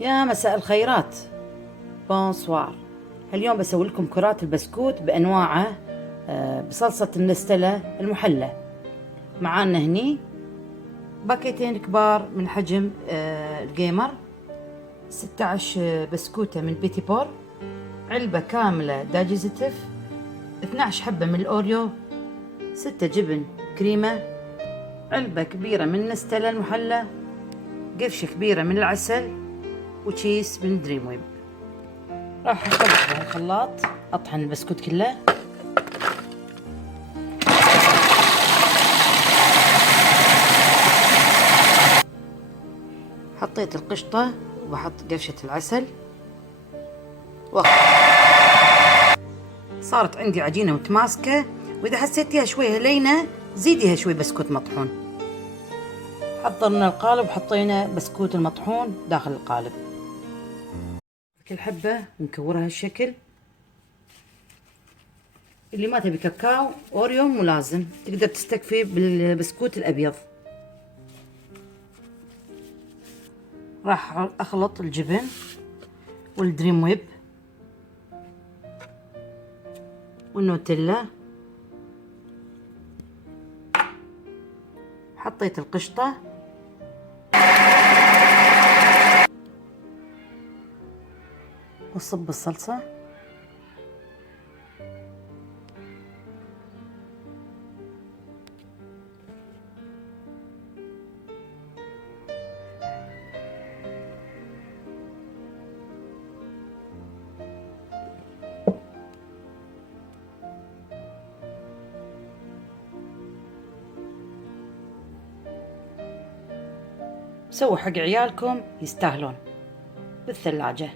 يا مساء الخيرات، بونسوار. اليوم بسوي لكم كرات البسكوت بأنواعه، بصلصة النستلة المحلى. معانا هني باكيتين كبار من حجم الجيمر، 16 بسكوتة من بيتي بور، علبة كاملة دايجيزيتيف، 12 حبة من الأوريو، 6 جبن كريمة، علبة كبيرة من نستلة المحلى، قرشة كبيرة من العسل، وتشيس من دريم ويب. راح اخلط بالخلاط، اطحن البسكوت كله. حطيت القشطة وبحط قرشة العسل صارت عندي عجينة متماسكة، واذا حسيتيها شوية لينة زيديها شوي بسكوت مطحون. حضرنا القالب وحطينا بسكوت المطحون داخل القالب. كل حبة نكورها هالشكل. اللي ما تبي كاكاو اوريو مو لازم، تقدر تستكفي بالبسكوت الابيض. راح اخلط الجبن والدريم ويب والنوتيلا. حطيت القشطة وصب الصلصة. سووا حق عيالكم، يستاهلون. بالثلاجة.